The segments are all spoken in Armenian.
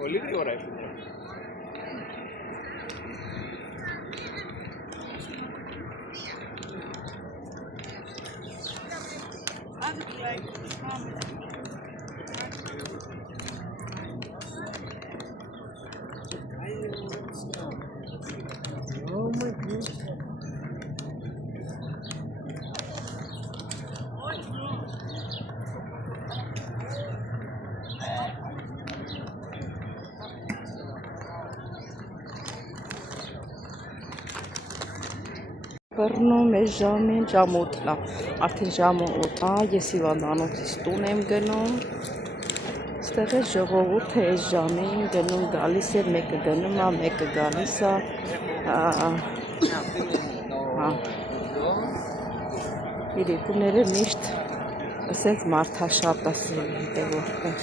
Olivia or I? Oh my God. Բռնում է ժամին, ժամ 8-ն է, արդեն ժամը 8 է, ես հիվանդանոցից տուն եմ գնում, ստեղ է ժողովուրդ է այս ժամին գնում գալիս է, մեկը գնում է, մեկը գալիս է, իրիկուները միշտ ասենց մարդաշատ է սիրելի հետևորդներ,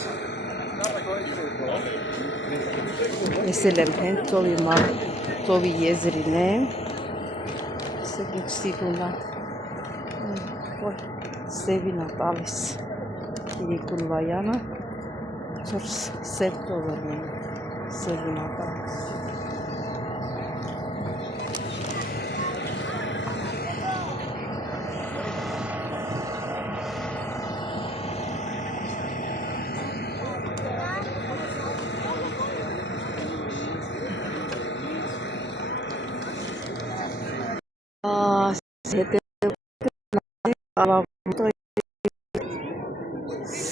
ես էլ եմ հենց ծովի եզրին եմ, Ինչ սիրունա, սևին է տալիս իրիկուն վայանը, ծոր սև ծովերն են, սևին է տալիս։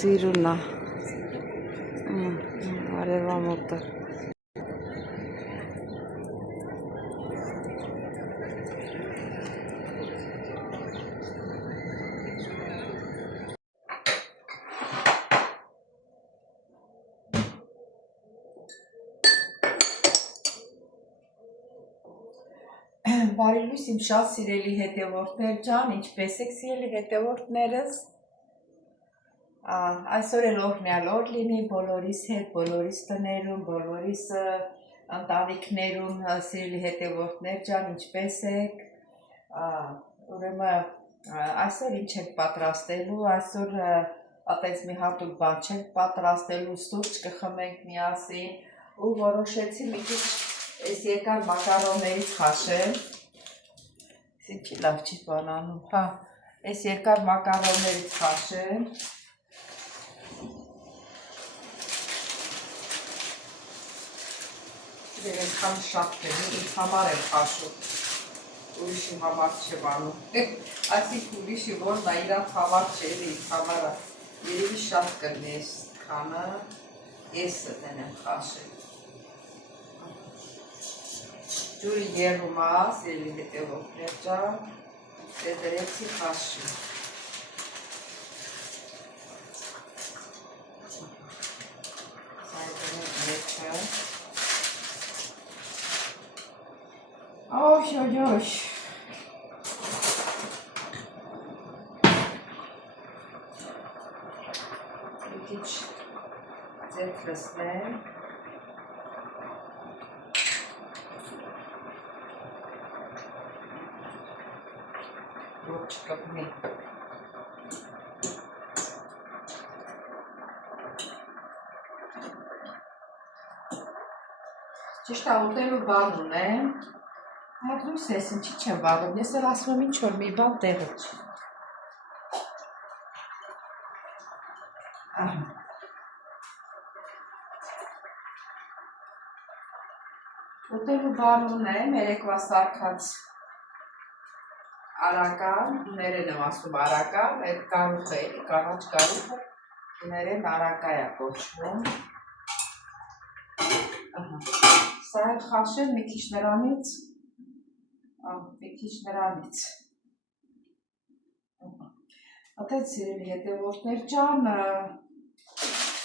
Սիրունա, արևամոտը, բարի լույս իմ շատ սիրելի հետևորդներ ջան, ինչպես եք սիրելի հետևորդներս, այսօր էլ օրհնյալ օր լինի բոլորիս հետ, բոլորիս տներում, բոլորիս ընտանիքներում, սիրելի հետևորդներ ջան, ինչպես եք, ուրեմն այսօր ինչ եք պատրաստելու, այսօր այդպես մի հատուկ բան չենք պատրաստելու, սուրճ կխմենք միասին ու որոշեցի մի քիչ այս երկար մակարոններից խաշել, ինչի լավ չի բանանում, այս երկար մակարոններից խաշել, դեր ենքան շատ կենի, ինձ համար եմ խաշում, ուրիշի համար չէ բանում, այսինք ուրիշի որն է իրան համար չէ, ինձ համարը, երևի շատ կրնի ես քանը, եսը դեն եմ խաշել, ջուրի երում է, սիրելի հետևորդներ ջան, դրեցի խաշի, Օյ, մի քիչ ձետ լսնեմ, որ չկպնի, ճիշտ է ուտելու բան ունեմ, Այդ լույս ես ինչի չեմ վարում, ես էլ ասում եմ ինչ որ մի բան տեղը չի։ Ուտելու բան ունեմ, երեկվա սարքած արական, ներեն եմ ասում արական, այդ կարուխը էլի, կանաչ կարուխը, ներեն արակա է կոչվում։ Սա էլ խաշել մի քիչ նրանից, Ատենց սիրելի հետևորդներ ջան,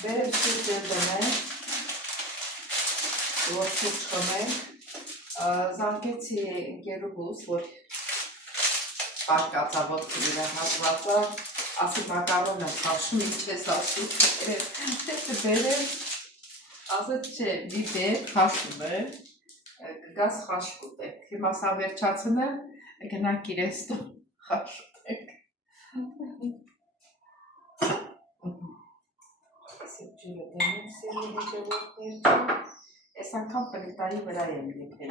վերև սուրճ էլ դնենք, որ սուրճ խմենք, զանգեցի ընկերուհուս, որ պարկացա ոտքին իրան հատվածը, ասի մակարոն եմ խաշում, ինչ ես ասում, տեսը վերև, ասաց չէ, մի բեր խաշում է, կգաս խաշկ ուտեք, հիմա սա վերջացնեմ, գնանք իրենց տուն խաշ ուտենք։ Սիպ ջուրը դեմեմ սիրի հետևորդներ ջան, ես անգամ պլիտայի վրա եմ լիպել։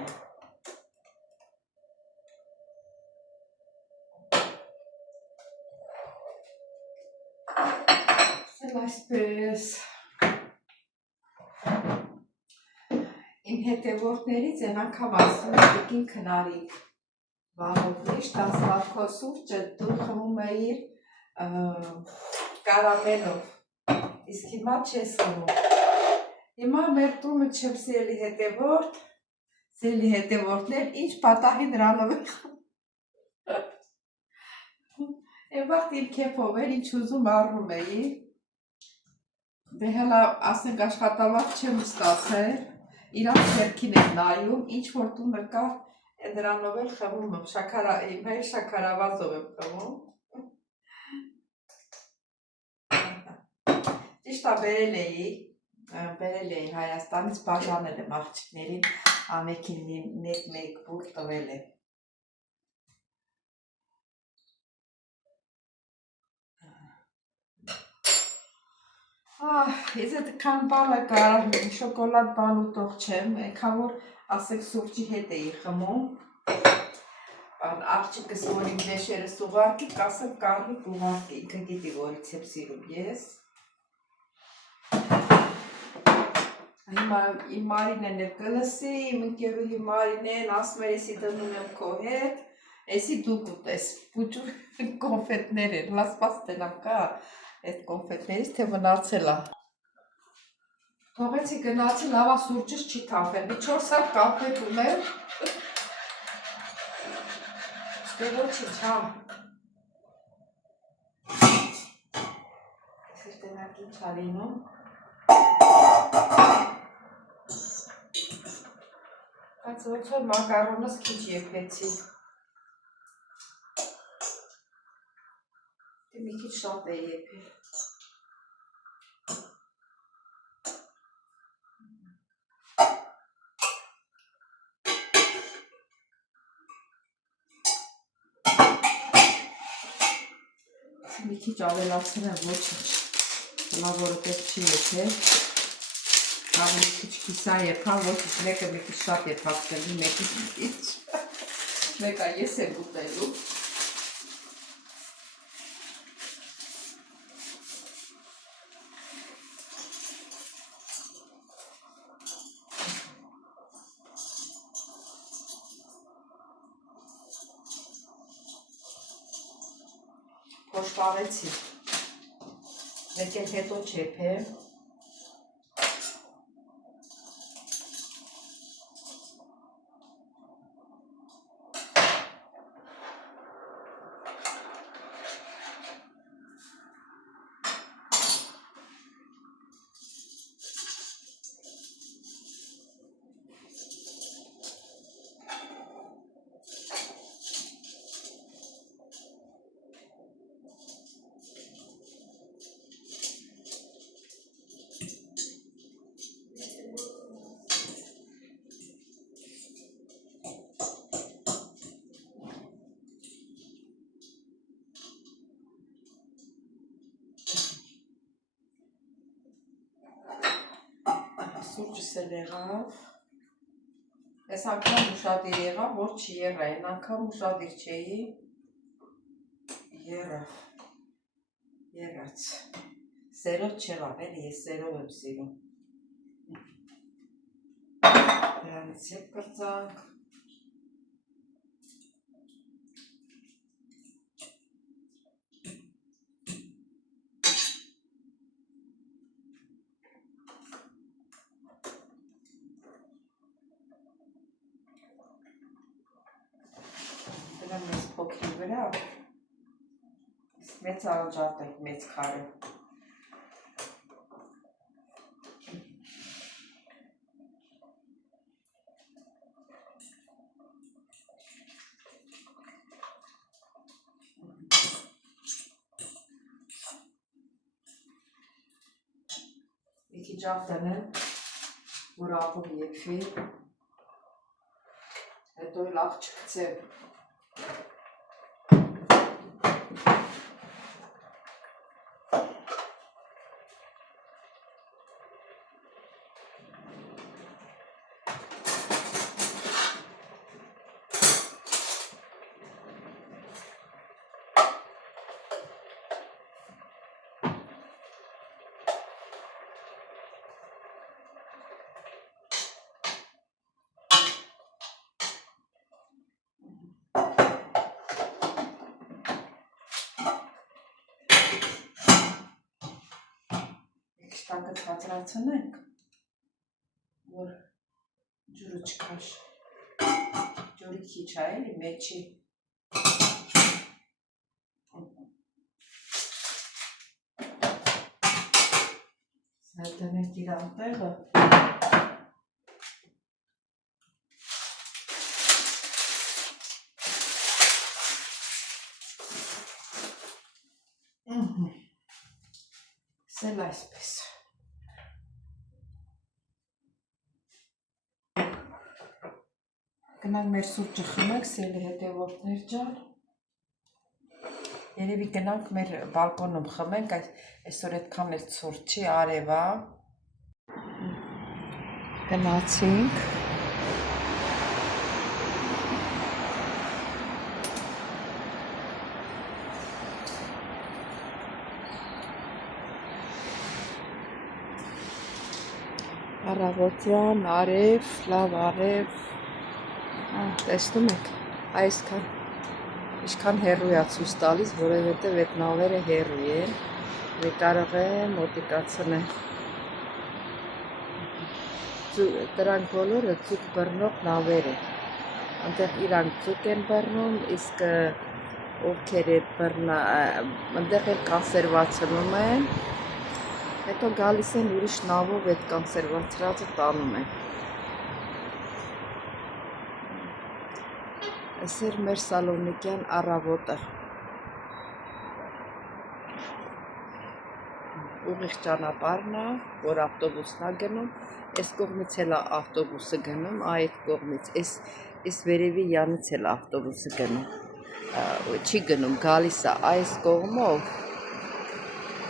Սել այսպես։ Իմ հետևորդներից են անգամ ասում տիկին քնարիք, վաղով միշտ ասված քո սուրճը դու խմում էիր կարամելով, իսկ հիմա չես խմում։ Հիմա մեր տունը չեմ սիրելի հետևորդներ, ինչ պատահի նրանով է խմում։ Եվ վաղտ իմ կեփով էր, ինչ ուզում առնում էի, դե հելա ասենք աշխատավարձ չեմ ստացել, իրանց ձեռքին եմ նայում, ինչ որ տունը կա, դրանով էլ խմում եմ, իմ հայր շաքարավազով եմ խմում։ Ճիշտ է բերել էի Հայաստանից, բաժանել եմ աղջիկներին, ամենքին մեկ բուր տվել եմ։ Ես այդքան բանը կարար շոկոլադ բան ուտող չեմ, այնքան որ ասեք սուրճի հետ էի խմում, աղջիկս որ իմ դեշերս ուղարկի, կասեմ կարմիկ ուղարկի, ինքը գիտի որից եմ սիրում ես։ Հիմա իմ Մարինեն էլ կլսի, իմ ընկերուհի Մարինեն ասում էր եսի դնում եմ քո հետ, եսի դու կուտես, պուճուր կոնֆետներ են, լասպաս տնամ կա այդ կոնֆետներից, թե մնացել է։ Թողեցի գնացի լավա սուրճս չի թափել, մի 4 հատ կապետ ունեմ, դե ոչինչ, հա։ Ես տնակ ինչ ա լինում։ Բայց ոնց որ մակարոնս քիչ եփեցի։ Դե մի քիչ շատ է եփել։ Մի քիչ ավելացնեմ ոչինչ, հիմա որը պես չի եփել, ավելի քիչ կիսա եփա, ոչինչ, մեկը մի քիչ շատ եփացնելի, մեկը քիչ, մեկը ես եմ ուտելու։ Փոշտավեցի, մեկ էլ հետո չեփեմ։ Սուրճս էլ եղավ, ես անգամ ուշադիր եղավ, որ չի եղա, են անգամ ուշադիր չէի, եղաց, սերով չեղավ, էլի ես սերով եմ սիրում, դրանից հետ կրծանք, դրան մեծ փոքրի վրա, մեծ անջատենք, մեծ քարը։ Մի քիչ աղ դնեմ, որ աղով եփվի, հետո էլ աղ չգցեմ։ Տակը ցածրացնենք, որ ջուրը չքաշ, ջուրի քիչ է էլի մեջի, դնենք իրան տեղը, սել այսպես, գնանք մեր սուրճը խմենք, սելի հետևորդներ ջան, երևի գնանք մեր բալկոնում խմենք, այսօր այդքան էլ ցուրտ չի, արև է, գնացինք, առավոտյան, արև, լավ արև, տեսնում եք, այսքան, ինչքան հեռու է ցույց տալիս, որովհետև այդ նավերը հեռու են, դե կարող եմ մոտիկացնել, դրանք բոլորը ձուկ բռնող նավեր են, այնտեղ իրանք ձուկ են բռնում, իսկ ովքեր այնտեղ էլ կոնսերվացնում են, հետո գալիս են ուրիշ նավով այդ կոնսերվացրածը տանում են։ Այս էր մեր սալոնիկյան առավոտը։ Ուղիղ ճանապարհն է, որ ավտոբուսն է գնում, այս կողմից էլ է ավտոբուսը գնում, այդ կողմից, այս վերևի յանից էլ ավտոբուսը գնում, չի գնում, գալիս է այս կողմով,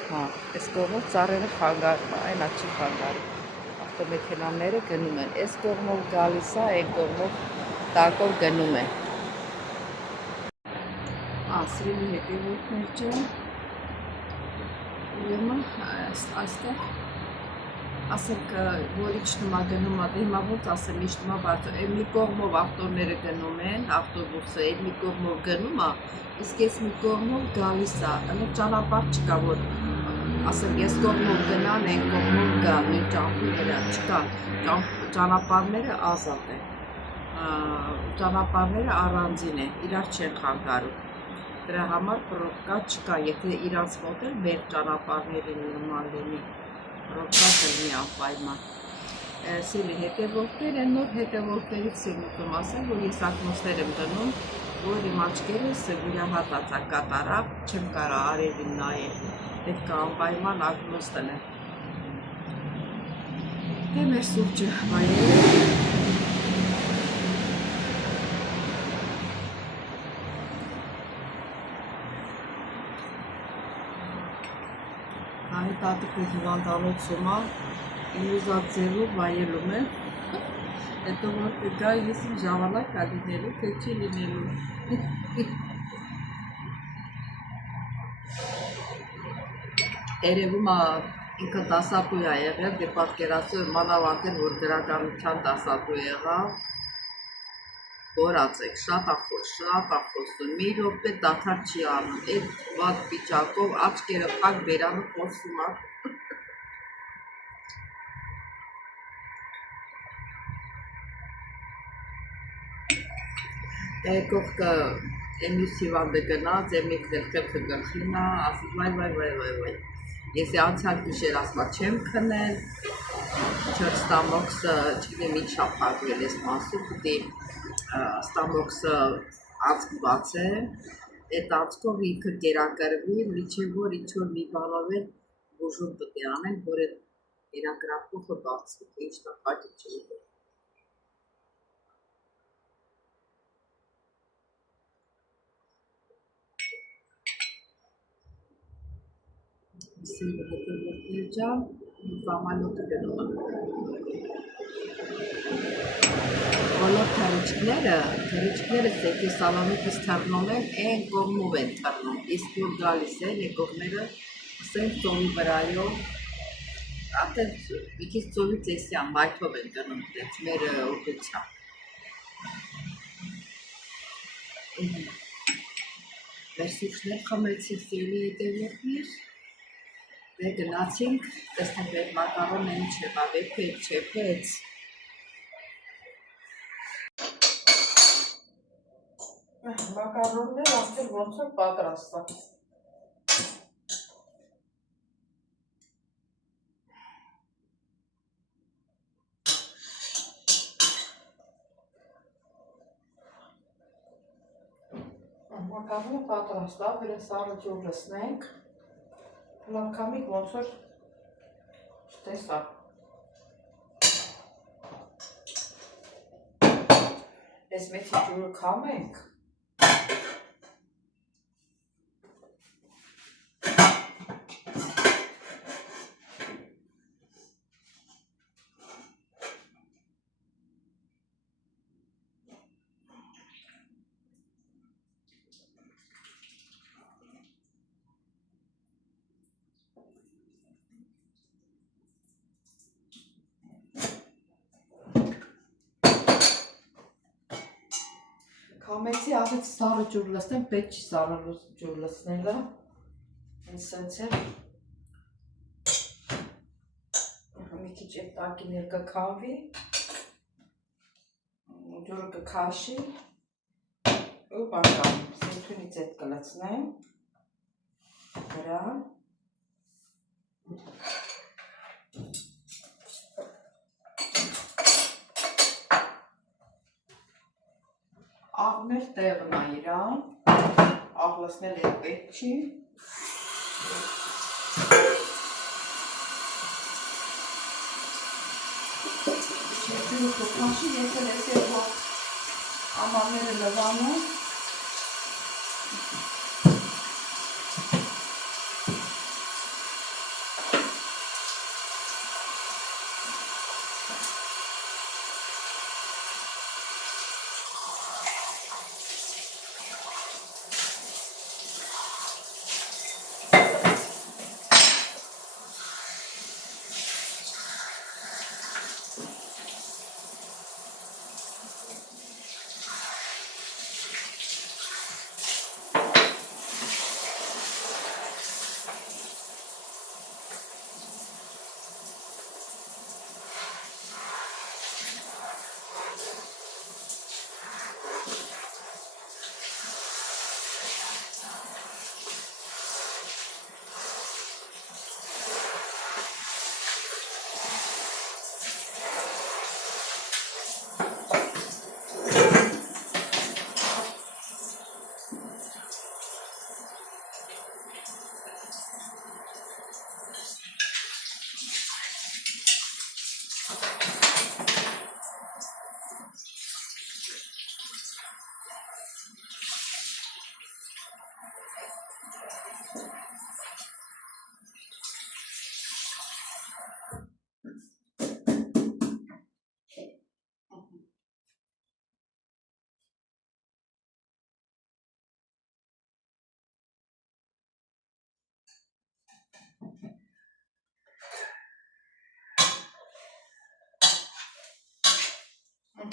այս կողմով ծառերը խանգարում, այն չի խանգարում, ավտոմեքենաները գնում են, այս կողմով գալիս է, այն կողմով տակով գնում են։ Սիրելի հետևորդներ ջան, ուրեմն այստեղ ասենք որ իջնում է գնում է, հիմա ոնց ասեմ, իջնում է բարձր, այդ մի կողմով ավտոները գնում են, ավտոբուսը այդ մի կողմով գնում է, իսկ այս մի կողմով գալիս է, այնտեղ ճանապարհ չկա, որ ասենք այս կողմով գնան, այն կողմով գան, նույն ճամփի վրա չկա, ճանապարհները ազատ են, ճանապարհները առանձին են, իրար չեն խանգարում։ Դրա համար պրոբկա չկա, եթե իրանց մոտ էլ մեր ճանապարհներին նման լինի, պրոբկա կլինի անպայման։ Սիրելի հետևորդներ, այն նոր հետևորդներից եմ ուզում ասեմ, որ ես ակնոցներ եմ դնում, որ իմ աչքերս վիրահատած է կատարավ, չեմ կարող արևին նայել, պետք է անպայման ակնոց տնեմ։ Դե մեր սուրճը վայելել։ Հայ տատիկը հիվանդանոցում է, իլուզատ ձևով վայելում է, հետո որ կգա ես իմ ժամանակ կա լինելու, թե չի լինելու։ Երևում է ինքը դասատու է եղել, դե պատկերացրու մանավանդ էլ որ գրականության դասատու եղավ, Որացեք, շատ է խոսում, մի րոպե դադար չի անում, այդ վատ վիճակով աչքերը փակ բերանը խոսում է։ Կողքը մյուս հիվանդը գնաց, մեկն էլ խելքը գլխին է, ասում վայ, ես անցյալ գիշեր ասում չեմ քնել, ստամոքսը չգիտեմ ինչ է փակվել ես մասում, պիտի ստամոքսը անցք բացեմ, այդ անցքով ինքը կերակրվի, միջև որ ինչ-որ մի բանով էլ բուժում պիտի անեն, որ այդ կերակրախոხը բացվի, թե ինչ նախաճի չի։ Սիրելի հետևորդներ ջան, վամալոտը գնում եմ։ Բոլոր թռիչքները սեկի սալոնիկից թռնում են, այն կողմով են թռնում, իսկ որ գալիս են, այն կողմերը ասենք ծովի վրայով, արդեն մի քիչ ծովից էսյան մայթով են գնում, դեց մեր ուղղությամբ։ Մեր սուրճներ խմեցինք, սիրելի հետևորդներ, Դե գնացինք, տեսնենք այդ մակարոնը ինչ է, բավեփ չեփեց։ Մակարոններ արդեն ոնց որ պատրաստված։ Մակարոնը պատրաստ է, վրա սառը ջուր լցնենք։ Լամքամիկ ոնց որ չտեսա։ Ես մեջի ջուրը քամենք։ Քամեցի, աղից սառը ջուր լցնեմ, պետք չի սառը ջուր լցնելը։ Հենց սենց է։ Մի քիչ այդ տակին էլ կքավի, ջուրը կքաշի, ու բարկամ, սենթունից էդ կլցնեմ, վրա։ Աղն էլ տեղն է իրան, աղ լցնել էլ պետք չի։ Ջուրը կքաշի, ես էլ ես երկու ամանները լվանում։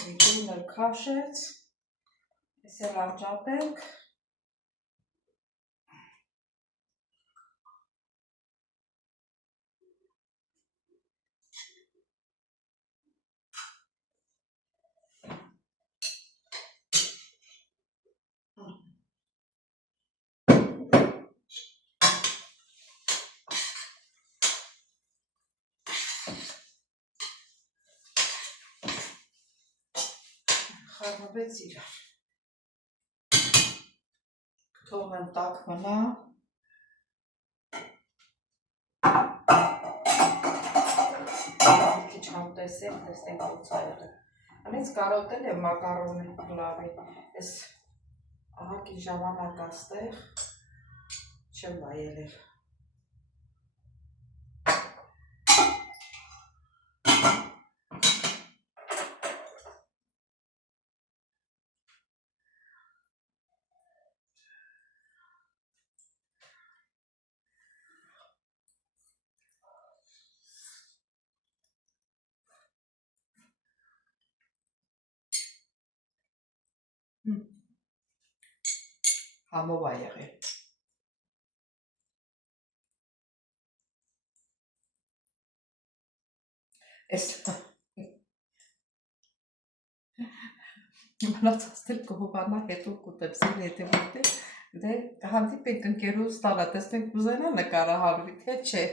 Ջուրն էլ քաշեց, ես էլ անջատենք։ Խառնվեց իրար։ Թողնեմ տաք մնա։ Մի քիչ համտեսենք, տեսնենք ոնց է եղել։ Անից կարոտել եմ մակարոնի լավի, ես ահագին ժամանակ աստեղ չեմ վայելել։ Համով է եղել։ Էս մնացածներ կհովանա հետո կուտեպսել եթե մոտե դե հանդիպենք ընկերուս տանա տեսնենք կուզենա նկարահանվի թե չէ